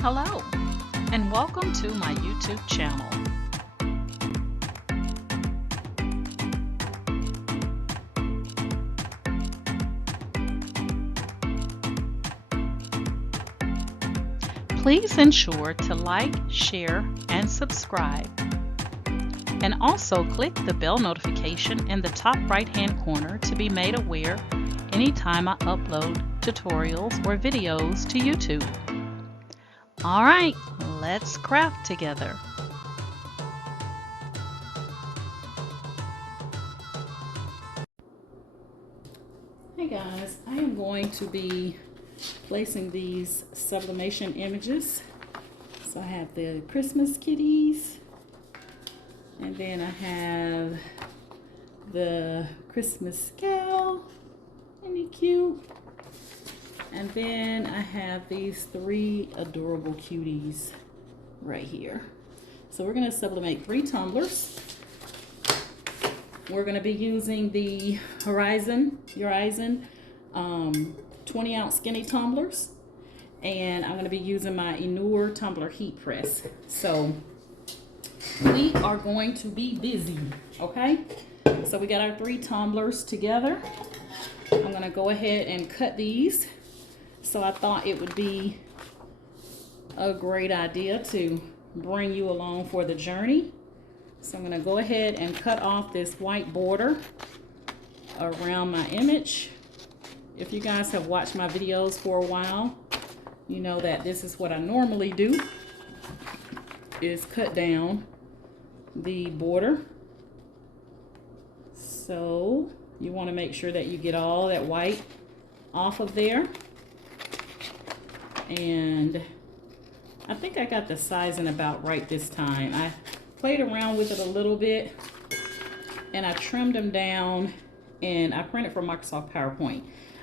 Hello, and welcome to my YouTube channel. Please ensure to like, share, and subscribe. And also click the bell notification in the top right-hand corner to be made aware anytime I upload tutorials or videos to YouTube. Alright, let's craft together. Hey guys, I am going to be placing these sublimation images. So I have the Christmas kitties, and then I have the Christmas cow, isn't he cute? And then I have these three adorable cuties right here. So we're going to sublimate 3 tumblers. We're going to be using the UIRZTON 20-ounce skinny tumblers. And I'm going to be using my EENOUR Tumbler Heat Press. So we are going to be busy, okay? So we got our 3 tumblers together. I'm going to go ahead and cut these. So I thought it would be a great idea to bring you along for the journey. So I'm going to go ahead and cut off this white border around my image. If you guys have watched my videos for a while, you know that this is what I normally do, is cut down the border. So you want to make sure that you get all that white off of there. And I think I got the sizing about right this time. I played around with it a little bit and I trimmed them down, and I printed from Microsoft PowerPoint.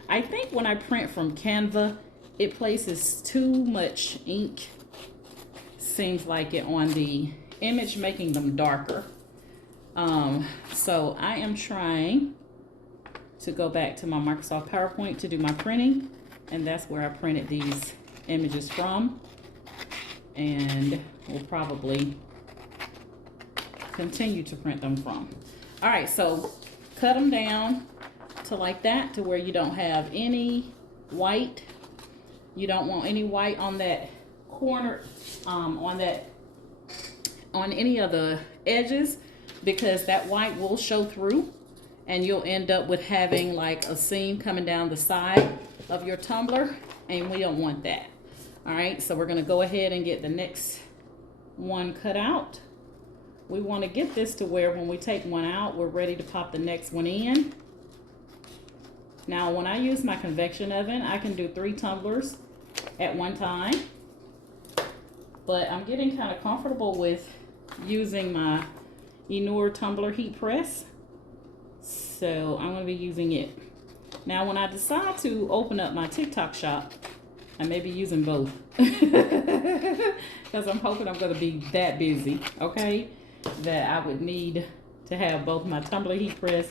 I think when I print from Canva, it places too much ink, seems like it, on the image, making them darker. So I am trying to go back to my Microsoft PowerPoint to do my printing, and that's where I printed these images from, and we'll probably continue to print them from. All right, so cut them down to like that, to where you don't have any white. You don't want any white on that corner, on any of the edges, because that white will show through and you'll end up with having like a seam coming down the side of your tumbler, and we don't want that. All right, so we're going to go ahead and get the next one cut out. We want to get this to where when we take one out, we're ready to pop the next one in. Now, when I use my convection oven, I can do 3 tumblers at one time, but I'm getting kind of comfortable with using my EENOUR Tumbler Heat Press, so I'm going to be using it. Now, when I decide to open up my TikTok shop, I may be using both, because I'm hoping I'm going to be that busy, okay, that I would need to have both my tumbler heat press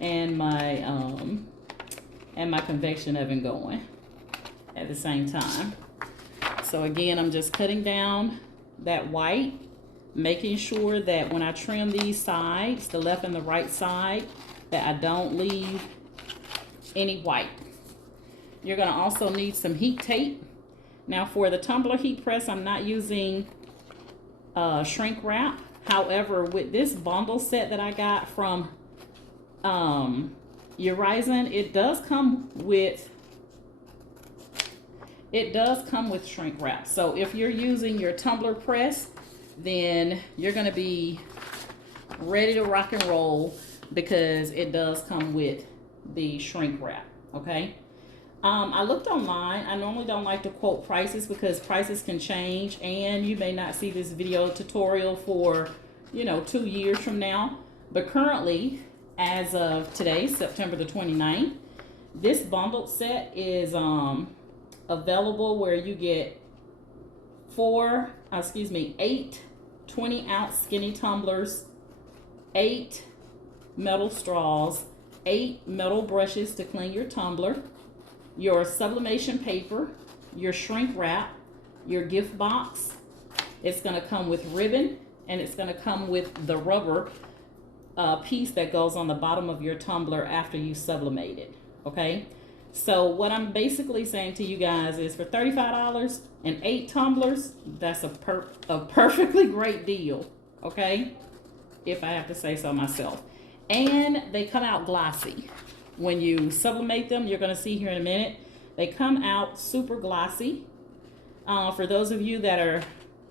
and my convection oven going at the same time. So again, I'm just cutting down that white, making sure that when I trim these sides, the left and the right side, that I don't leave any white. You're going to also need some heat tape. Now, for the tumbler heat press, I'm not using shrink wrap. However, with this bundle set that I got from UIRZTON, it does come with shrink wrap. So if you're using your tumbler press, then you're going to be ready to rock and roll, because it does come with the shrink wrap, okay? I looked online. I normally don't like to quote prices because prices can change, and you may not see this video tutorial for, 2 years from now. But currently, as of today, September the 29th, this bundled set is available where you get 8 20-ounce skinny tumblers, 8 metal straws, 8 metal brushes to clean your tumbler, your sublimation paper, your shrink wrap, your gift box. It's gonna come with ribbon, and it's gonna come with the rubber piece that goes on the bottom of your tumbler after you sublimate it, okay? So what I'm basically saying to you guys is for $35 and 8 tumblers, that's a perfectly great deal, okay? If I have to say so myself. And they come out glossy. When you sublimate them, you're gonna see here in a minute, they come out super glossy. For those of you that are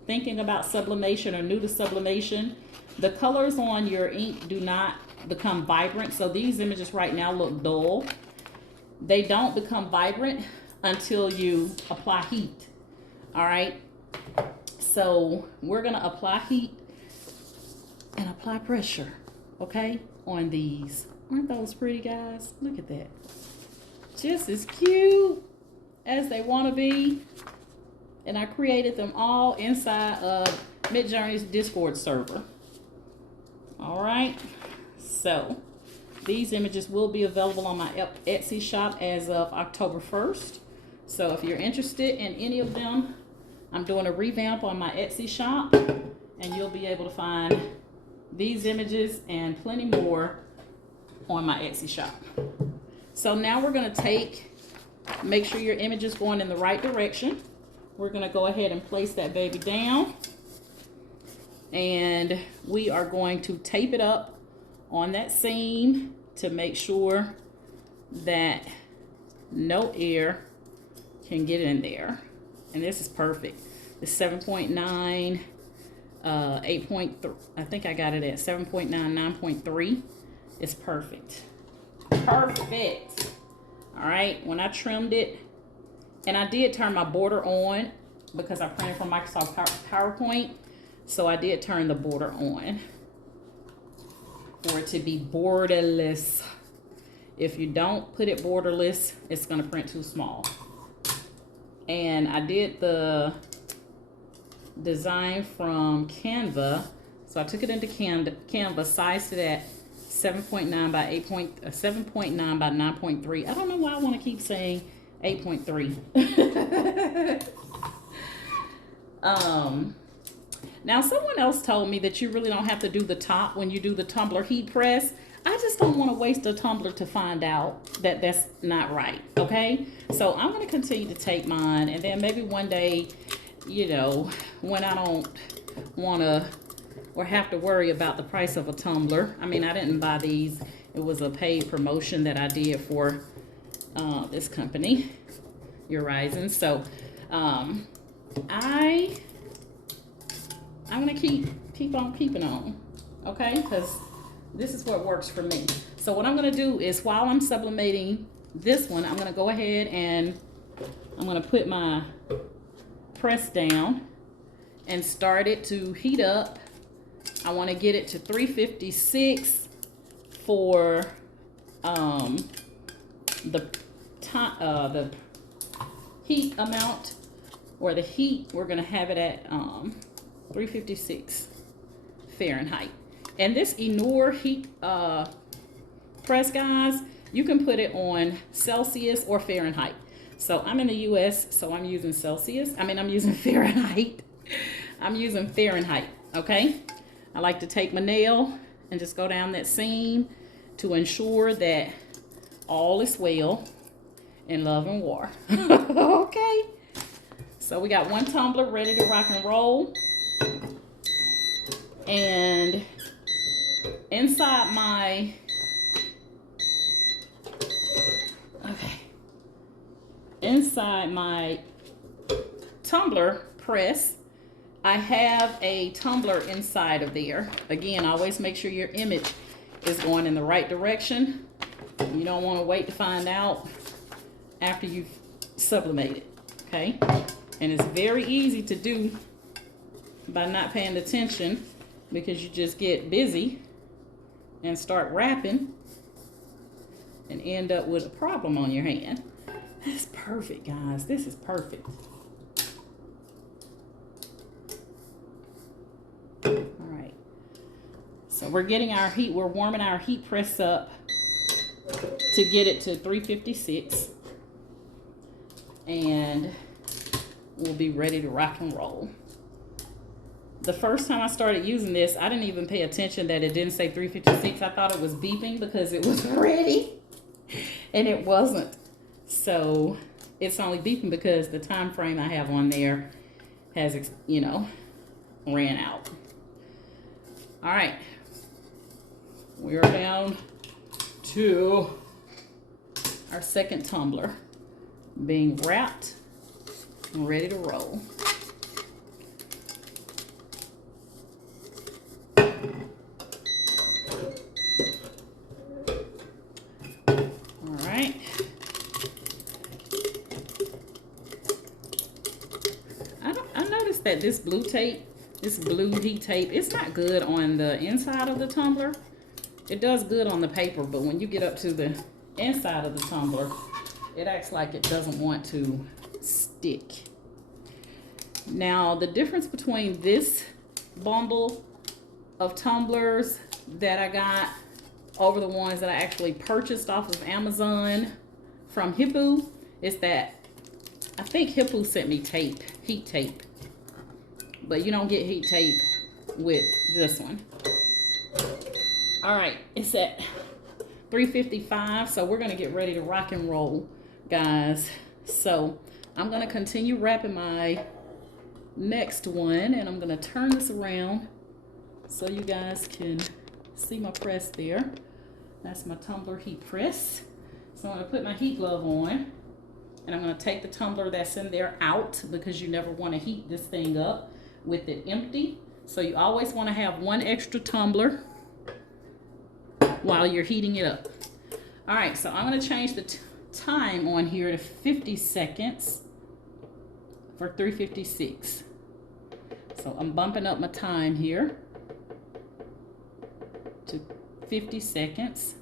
thinking about sublimation or new to sublimation, the colors on your ink do not become vibrant. So these images right now look dull. They don't become vibrant until you apply heat. All right. So we're going to apply heat and apply pressure, okay, on these. Aren't those pretty, guys? Look at that. Just as cute as they want to be. And I created them all inside of Midjourney's Discord server. All right, so these images will be available on my Etsy shop as of October 1st. So if you're interested in any of them, I'm doing a revamp on my Etsy shop, and you'll be able to find these images and plenty more on my Etsy shop. So now we're going to make sure your image is going in the right direction. We're going to go ahead and place that baby down. And we are going to tape it up on that seam to make sure that no air can get in there. And this is perfect. It's 7.9, 8.3. I think I got it at 7.9, 9.3. It's perfect. Perfect. All right, when I trimmed it, and I did turn my border on because I printed from Microsoft PowerPoint. So I did turn the border on for it to be borderless. If you don't put it borderless, it's going to print too small. And I did the design from Canva. So I took it into Canva, sized it at 7.9 by 7.9 by 9.3. I don't know why I want to keep saying 8.3. Now someone else told me that you really don't have to do the top when you do the tumbler heat press. I just don't want to waste a tumbler to find out that that's not right, okay? So I'm going to continue to take mine, and then maybe one day, you know, when I don't want to or have to worry about the price of a tumbler. I mean, I didn't buy these. It was a paid promotion that I did for this company, UIRZTON. So I'm gonna keep on keeping on, okay? Because this is what works for me. So what I'm gonna do is, while I'm sublimating this one, I'm gonna go ahead and I'm gonna put my press down and start it to heat up. I want to get it to 356 for the heat amount, or the heat. We're going to have it at 356 Fahrenheit. And this EENOUR heat press, guys, you can put it on Celsius or Fahrenheit. So I'm in the US, so I'm using Celsius. I'm using Fahrenheit. I'm using Fahrenheit, okay? I like to take my nail and just go down that seam to ensure that all is well in love and war. Okay? So we got one tumbler ready to rock and roll. And inside my tumbler press, I have a tumbler inside of there. Again, always make sure your image is going in the right direction. You don't want to wait to find out after you've sublimated, okay? And it's very easy to do by not paying attention, because you just get busy and start wrapping and end up with a problem on your hand. That's perfect, guys. This is perfect. All right. So we're getting our heat, we're warming our heat press up to get it to 356. And we'll be ready to rock and roll. The first time I started using this, I didn't even pay attention that it didn't say 356. I thought it was beeping because it was ready, and it wasn't. So it's only beeping because the time frame I have on there has, you know, ran out. All right, we're down to our second tumbler being wrapped and ready to roll. All right. I noticed that this blue tape, this blue heat tape, it's not good on the inside of the tumbler. It does good on the paper, but when you get up to the inside of the tumbler, it acts like it doesn't want to stick. Now, the difference between this bundle of tumblers that I got over the ones that I actually purchased off of Amazon from Hippo is that I think Hippo sent me tape, heat tape, but you don't get heat tape with this one. All right, it's at 3:55, so we're gonna get ready to rock and roll, guys. So I'm gonna continue wrapping my next one, and I'm gonna turn this around so you guys can see my press there. That's my tumbler heat press. So I'm gonna put my heat glove on, and I'm gonna take the tumbler that's in there out because you never wanna heat this thing up with it empty. So you always wanna have one extra tumbler while you're heating it up. All right, so I'm gonna change the time on here to 50 seconds for 3:56. So I'm bumping up my time here to 50 seconds.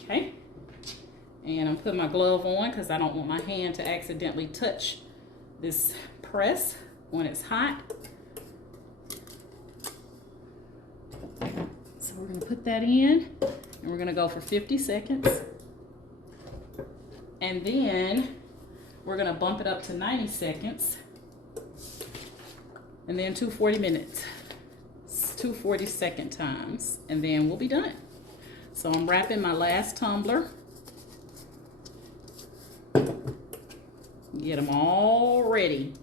Okay, and I'm putting my glove on because I don't want my hand to accidentally touch this press when it's hot. So we're gonna put that in, and we're gonna go for 50 seconds. And then we're gonna bump it up to 90 seconds. And then 2 40-minute, 2 40-second times, and then we'll be done. So I'm wrapping my last tumbler. Get them all ready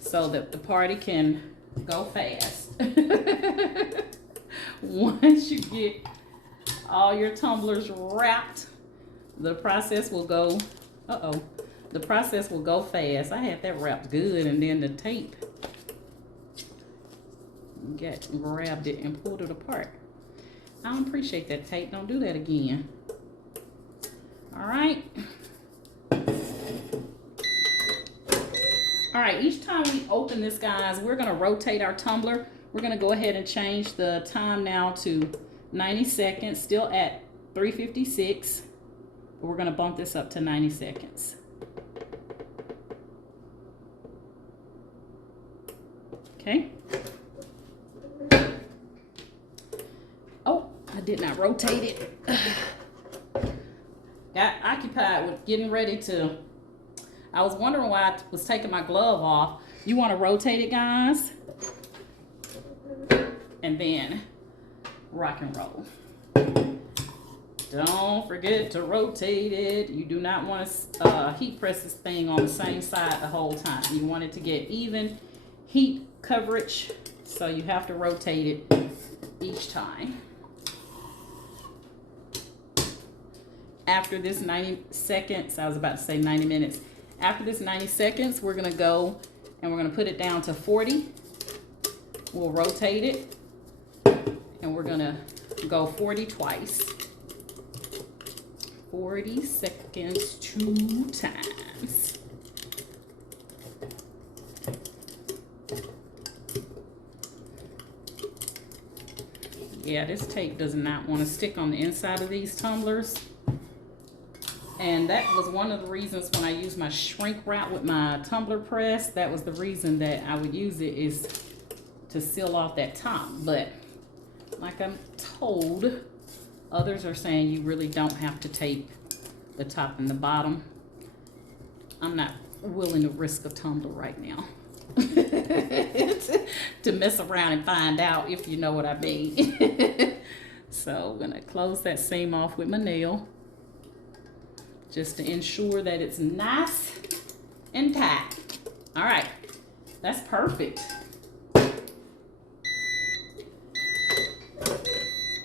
so that the party can go fast. Once you get all your tumblers wrapped, the process will go, the process will go fast. I had that wrapped good, and then the tape grabbed it and pulled it apart. I don't appreciate that tape. Don't do that again. All right. All right, each time we open this, guys, we're gonna rotate our tumbler. We're gonna go ahead and change the time now to 90 seconds, still at 3:56, but we're gonna bump this up to 90 seconds. Okay. Oh, I did not rotate it. Got occupied with getting ready to, I was wondering why I was taking my glove off. You wanna rotate it, guys, and then rock and roll. Don't forget to rotate it. You do not want to heat press this thing on the same side the whole time. You want it to get even heat coverage, so you have to rotate it each time. After this 90 seconds, I was about to say 90 minutes. After this 90 seconds, we're gonna go and we're gonna put it down to 40. We'll rotate it, and we're gonna go 40 twice. 40 seconds 2 times. Yeah, this tape does not want to stick on the inside of these tumblers. And that was one of the reasons when I used my shrink wrap with my tumbler press, that was the reason that I would use it, is to seal off that top. But like I'm told, others are saying you really don't have to tape the top and the bottom. I'm not willing to risk a tumbler right now. To mess around and find out, if you know what I mean. So I'm gonna close that seam off with my nail just to ensure that it's nice and tight. All right, that's perfect.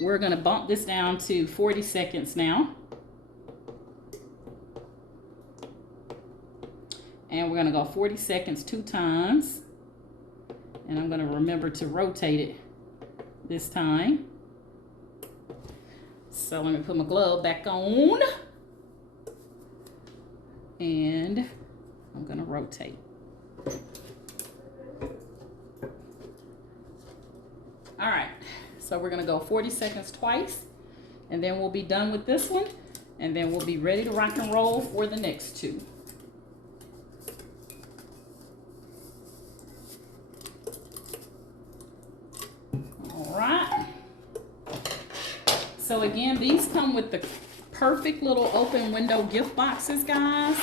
We're gonna bump this down to 40 seconds now. And we're gonna go 40 seconds 2 times. And I'm gonna remember to rotate it this time. So let me put my glove back on. And I'm gonna rotate. All right, so we're gonna go 40 seconds twice, and then we'll be done with this one, and then we'll be ready to rock and roll for the next 2. All right. So again, these come with the perfect little open window gift boxes, guys.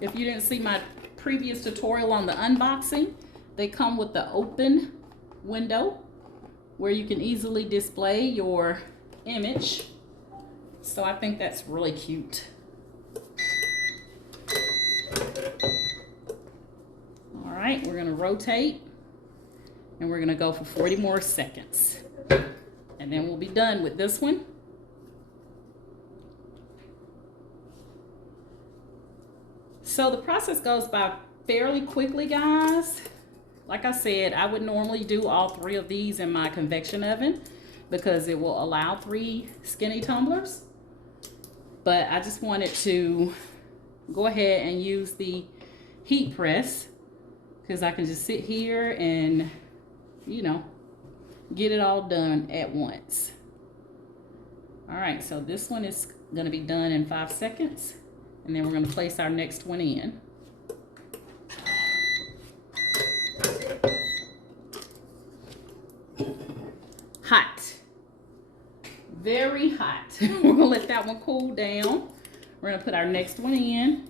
If you didn't see my previous tutorial on the unboxing, they come with the open window where you can easily display your image. So I think that's really cute. All right, we're gonna rotate and we're gonna go for 40 more seconds. And then we'll be done with this one. So the process goes by fairly quickly, guys. Like I said, I would normally do all 3 of these in my convection oven because it will allow 3 skinny tumblers. But I just wanted to go ahead and use the heat press because I can just sit here and, you know, get it all done at once. All right, so this one is gonna be done in 5 seconds. And then we're going to place our next one in. Hot. Very hot. We're going to let that one cool down. We're going to put our next one in.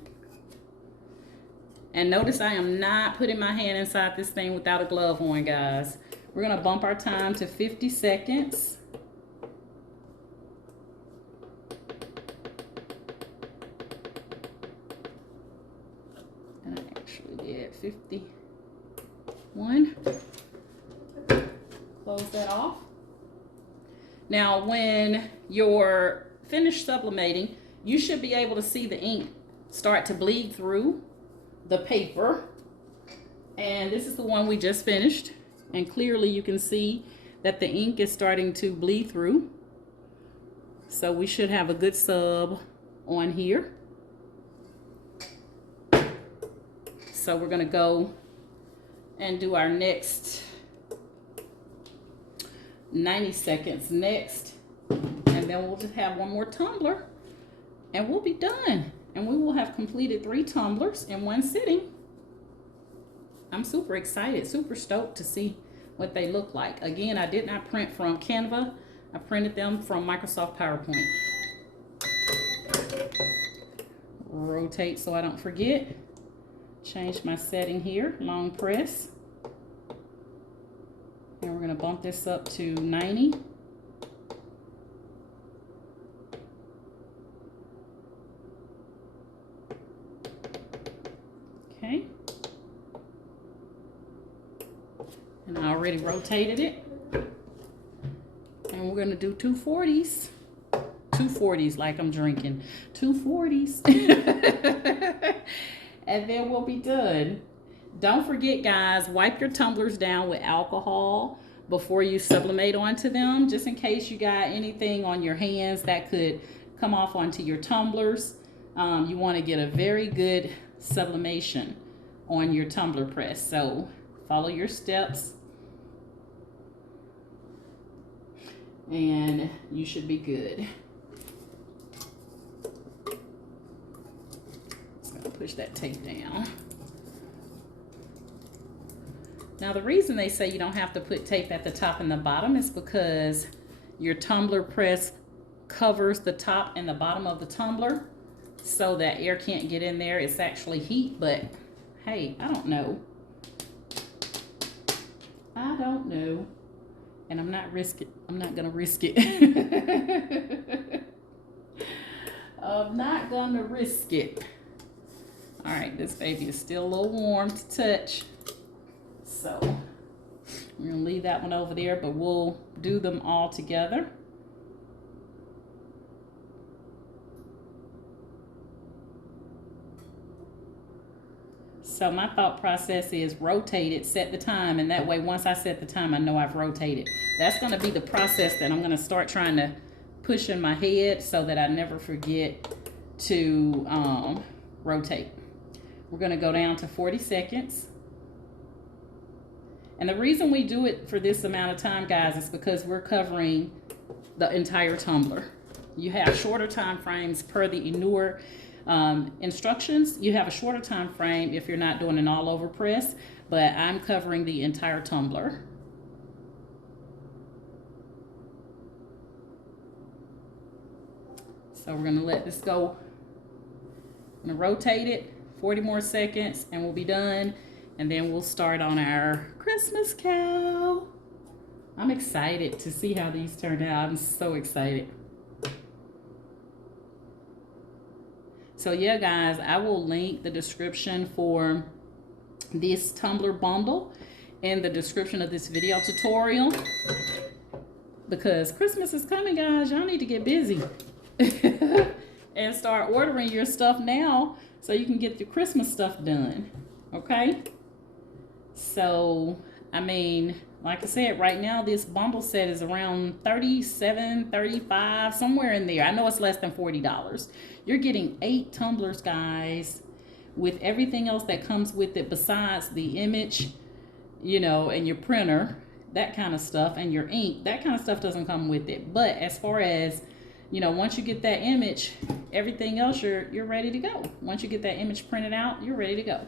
And notice I am not putting my hand inside this thing without a glove on, guys. We're going to bump our time to 50 seconds. And I actually did 51. Close that off. Now, when you're finished sublimating, you should be able to see the ink start to bleed through the paper. And this is the one we just finished. And clearly you can see that the ink is starting to bleed through. So we should have a good sub on here. So we're gonna go and do our next 90 seconds next. And then we'll just have one more tumbler and we'll be done. And we will have completed 3 tumblers in one sitting. I'm super excited, super stoked to see what they look like. Again, I did not print from Canva. I printed them from Microsoft PowerPoint. Rotate so I don't forget. Change my setting here, long press. And we're gonna bump this up to 90. Okay. And I already rotated it. And we're gonna do 240s. 240s like I'm drinking. 240s. And then we'll be done. Don't forget, guys, wipe your tumblers down with alcohol before you sublimate onto them, just in case you got anything on your hands that could come off onto your tumblers. You want to get a very good sublimation on your tumbler press. So follow your steps and you should be good. Just gonna push that tape down. Now the reason they say you don't have to put tape at the top and the bottom is because your tumbler press covers the top and the bottom of the tumbler so that air can't get in there. It's actually heat, but Hey, I don't know. I don't know. And I'm not gonna risk it. I'm not gonna risk it. All right, this baby is still a little warm to touch. So we're gonna leave that one over there, but we'll do them all together. So my thought process is rotate it, set the time, and that way once I set the time, I know I've rotated. That's gonna be the process that I'm gonna start trying to push in my head so that I never forget to rotate. We're gonna go down to 40 seconds. And the reason we do it for this amount of time, guys, is because we're covering the entire tumbler. You have shorter time frames per the EENOUR instructions. You have a shorter time frame if you're not doing an all over press, but I'm covering the entire tumbler. So we're gonna let this go. I'm gonna rotate it 40 more seconds and we'll be done. And then we'll start on our Christmas cow. I'm excited to see how these turn out. I'm so excited. So yeah, guys, I will link the description for this tumbler bundle in the description of this video tutorial, because Christmas is coming, guys. Y'all need to get busy and start ordering your stuff now so you can get your Christmas stuff done, okay? So, I mean, like I said, right now this bundle set is around $37, $35, somewhere in there. I know it's less than $40. You're getting 8 tumblers, guys, with everything else that comes with it besides the image, you know, and your printer, that kind of stuff, and your ink. That kind of stuff doesn't come with it. But as far as, you know, once you get that image, everything else, you're ready to go. Once you get that image printed out, you're ready to go.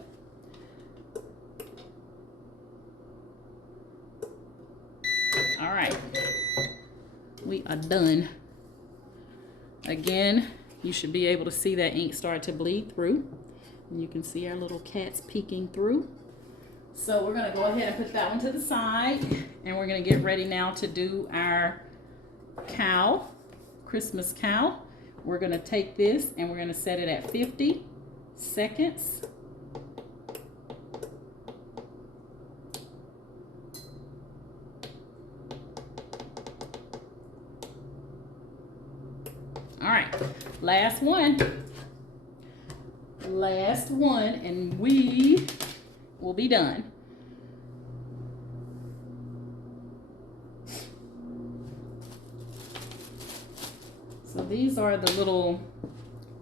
All right, we are done. Again, you should be able to see that ink start to bleed through. And you can see our little cats peeking through. So we're gonna go ahead and put that one to the side, and we're gonna get ready now to do our cow, Christmas cow. We're gonna take this and we're gonna set it at 50 seconds. All right, last one, and we will be done. So these are the little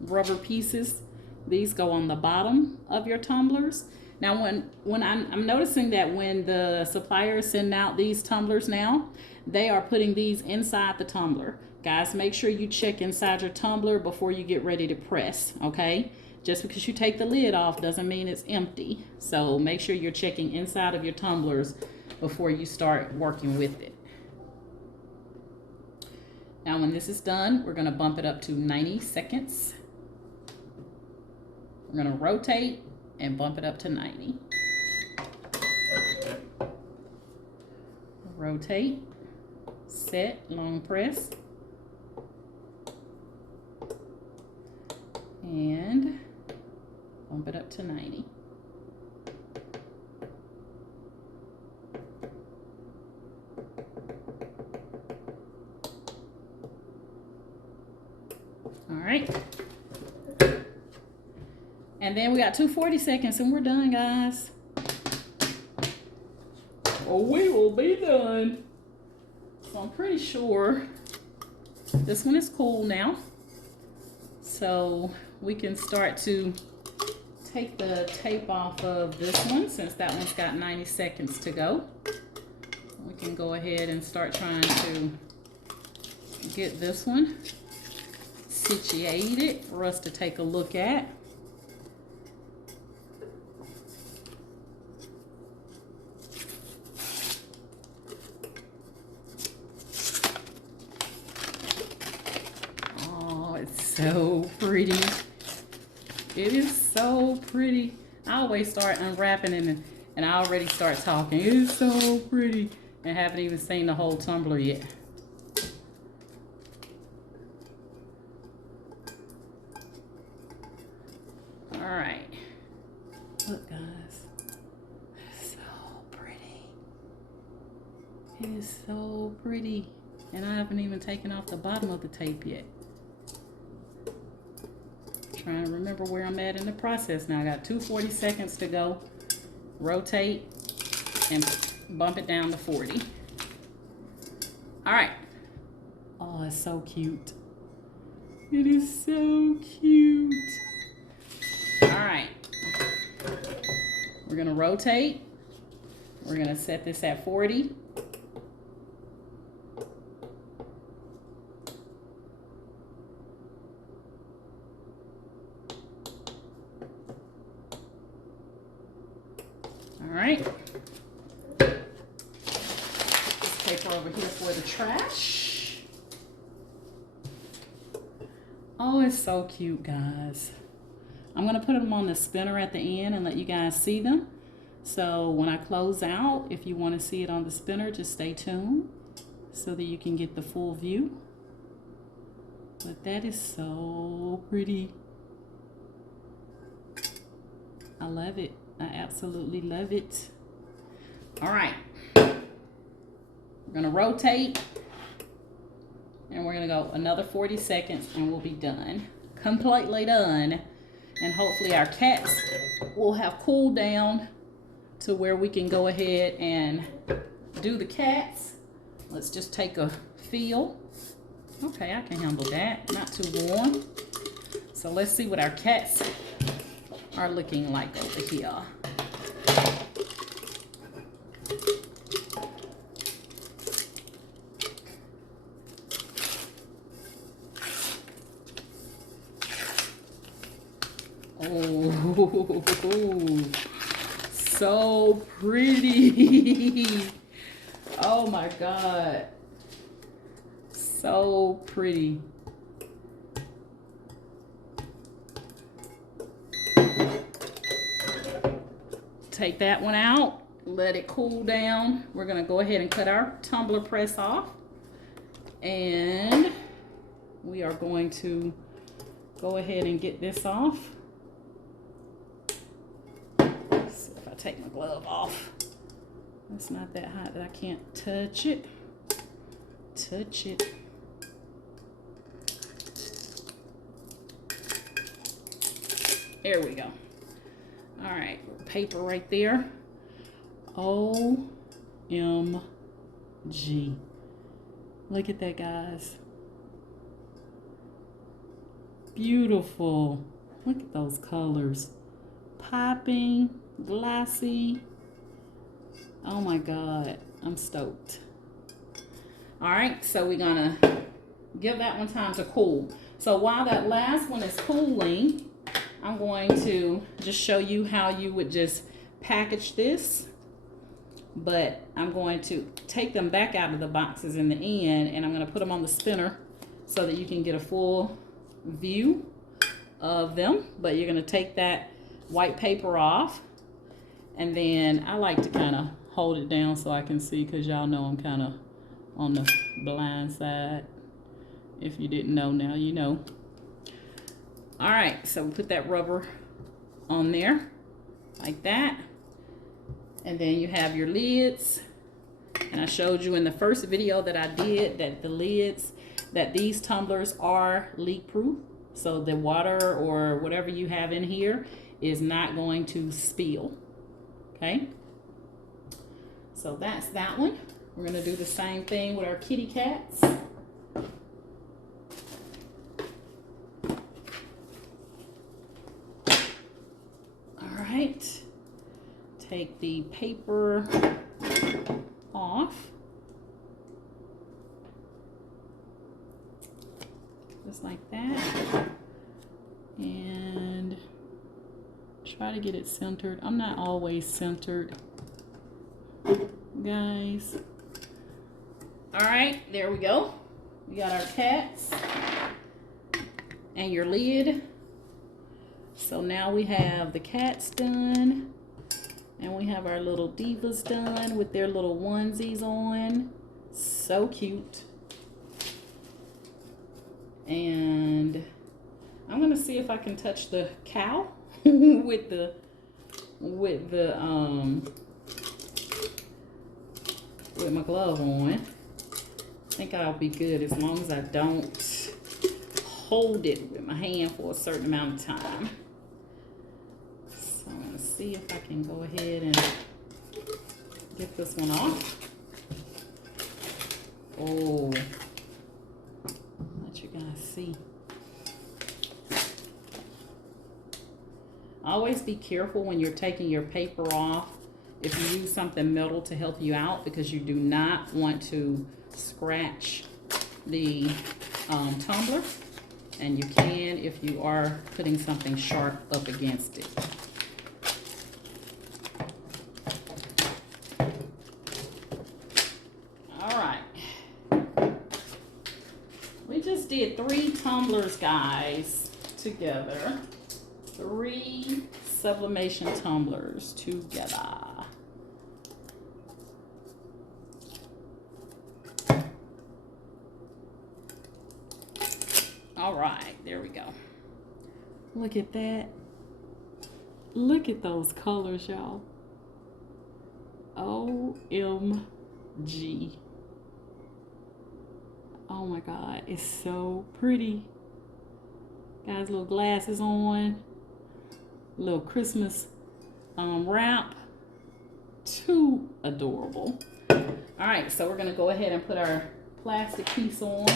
rubber pieces. These go on the bottom of your tumblers. Now, when I'm noticing that when the suppliers send out these tumblers now, they are putting these inside the tumbler. Guys, make sure you check inside your tumbler before you get ready to press, okay? Just because you take the lid off doesn't mean it's empty. So make sure you're checking inside of your tumblers before you start working with it. Now, when this is done, we're gonna bump it up to 90 seconds. We're gonna rotate and bump it up to 90. Rotate, set, long press, and bump it up to 90. All right. And then we got 240 seconds and we're done, guys. Well, we will be done. So I'm pretty sure this one is cool now. So we can start to take the tape off of this one, since that one's got 90 seconds to go. We can go ahead and start trying to get this one situated for us to take a look at. Oh, it's so pretty. It is so pretty. I always start unwrapping and I already start talking. It's so pretty. And haven't even seen the whole tumbler yet. All right. Look, guys. It's so pretty. It is so pretty. And I haven't even taken off the bottom of the tape yet. Trying to remember where I'm at in the process now. I got 240 seconds to go. Rotate and bump it down to 40. All right. Oh, it's so cute. It is so cute. All right. We're gonna rotate. We're gonna set this at 40. All right. Paper over here for the trash. Oh, it's so cute, guys. I'm gonna put them on the spinner at the end and let you guys see them. So when I close out, if you want to see it on the spinner, just stay tuned so that you can get the full view. But that is so pretty. I love it. I absolutely love it. All right. We're gonna rotate and we're gonna go another 40 seconds and we'll be done. Completely done. And hopefully our cats will have cooled down to where we can go ahead and do the cats. Let's just take a feel. Okay, I can handle that. Not too warm. So let's see what our cats are looking like over here. Oh, so pretty. Oh my God. So pretty. Take that one out, let it cool down. We're gonna go ahead and cut our tumbler press off. And we are going to go ahead and get this off. So if I take my glove off, it's not that hot that I can't touch it. Touch it. There we go. All right, paper right there. OMG. Look at that, guys. Beautiful. Look at those colors. Popping, glossy. Oh my God, I'm stoked. All right, so we're gonna give that one time to cool. So while that last one is cooling, I'm going to just show you how you would just package this. But I'm going to take them back out of the boxes in the end, and I'm going to put them on the spinner so that you can get a full view of them. But you're going to take that white paper off, and then I like to kind of hold it down so I can see, because y'all know I'm kind of on the blind side. If you didn't know, now you know. All right, so we put that rubber on there like that. And then you have your lids. And I showed you in the first video that I did that the lids, that these tumblers are leak proof. So the water or whatever you have in here is not going to spill. Okay. So that's that one. We're going to do the same thing with our kitty cats. Right, take the paper off, just like that, and try to get it centered. I'm not always centered, guys. All right, there we go. We got our cats and your lid. So now we have the cats done, and we have our little divas done with their little onesies on. So cute. And I'm gonna see if I can touch the cow with my glove on. I think I'll be good as long as I don't hold it with my hand for a certain amount of time. So I'm gonna see if I can go ahead and get this one off. Oh, let you guys see. Always be careful when you're taking your paper off if you use something metal to help you out, because you do not want to scratch the tumbler, and you can if you are putting something sharp up against it. All right. We just did 3 tumblers, guys, together. 3 sublimation tumblers together. All right, there we go. Look at that. Look at those colors, y'all. OMG. Oh my God, it's so pretty. Guys, little glasses on. Little Christmas wrap. Too adorable. All right, so we're gonna go ahead and put our plastic piece on.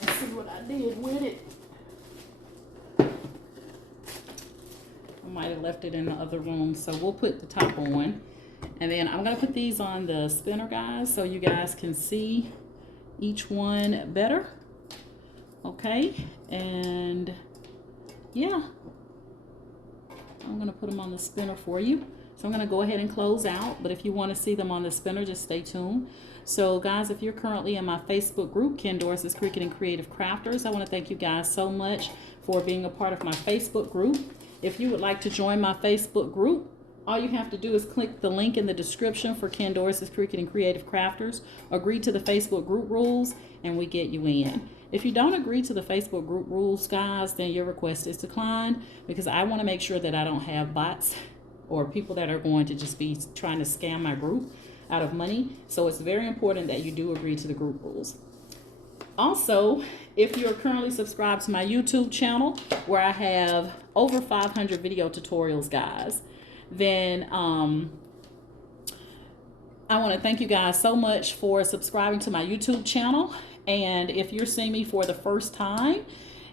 Let's see what I did with it. I might have left it in the other room, so we'll put the top on. And then I'm gonna put these on the spinner, guys, so you guys can see each one better. Okay, and yeah, I'm gonna put them on the spinner for you. So I'm gonna go ahead and close out, but if you wanna see them on the spinner, just stay tuned. So guys, if you're currently in my Facebook group, Ken Doris's Cricut and Creative Crafters, I wanna thank you guys so much for being a part of my Facebook group. If you would like to join my Facebook group, all you have to do is click the link in the description for Ken Doris's Cricut and Creative Crafters, agree to the Facebook group rules, and we get you in. If you don't agree to the Facebook group rules, guys, then your request is declined, because I want to make sure that I don't have bots or people that are going to just be trying to scam my group out of money. So it's very important that you do agree to the group rules. Also, if you're currently subscribed to my YouTube channel, where I have over 500 video tutorials, guys, then I want to thank you guys so much for subscribing to my YouTube channel. And if you're seeing me for the first time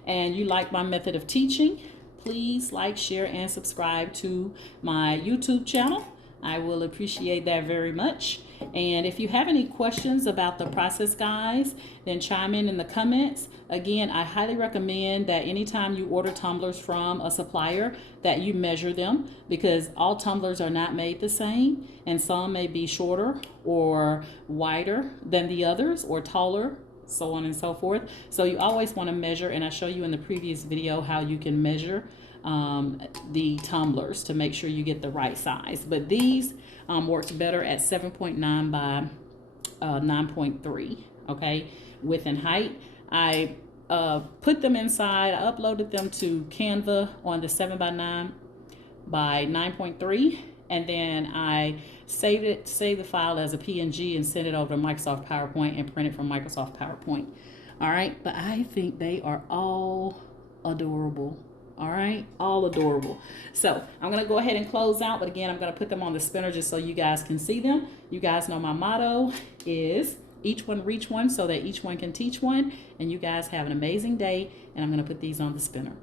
and you like my method of teaching, please like, share, and subscribe to my YouTube channel. I will appreciate that very much. And if you have any questions about the process, guys, then chime in the comments. Again, I highly recommend that anytime you order tumblers from a supplier, that you measure them, because all tumblers are not made the same, and some may be shorter or wider than the others, or taller, so on and so forth. So you always want to measure, and I show you in the previous video how you can measure the tumblers to make sure you get the right size. But these works better at 7.9 by 9.3, okay, width and height. I put them inside, I uploaded them to Canva on the 7 by 9 by 9.3, and then I saved the file as a PNG and sent it over to Microsoft PowerPoint and print it from Microsoft PowerPoint. All right, but I think they are all adorable. All right, all adorable. So I'm gonna go ahead and close out, but again, I'm gonna put them on the spinner just so you guys can see them. You guys know my motto is each one reach one, so that each one can teach one. And you guys have an amazing day, and I'm gonna put these on the spinner.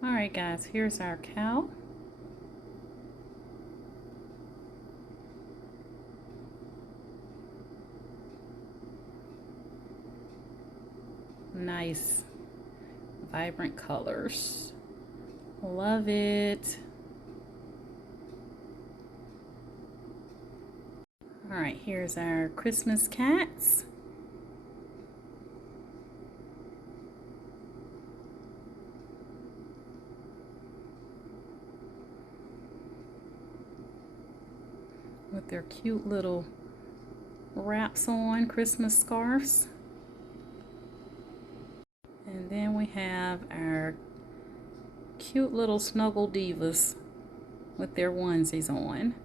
All right, guys, here's our cow. Nice, vibrant colors. Love it. Alright, here's our Christmas cats. With their cute little wraps on, Christmas scarves. And then we have our cute little snuggle divas with their onesies on.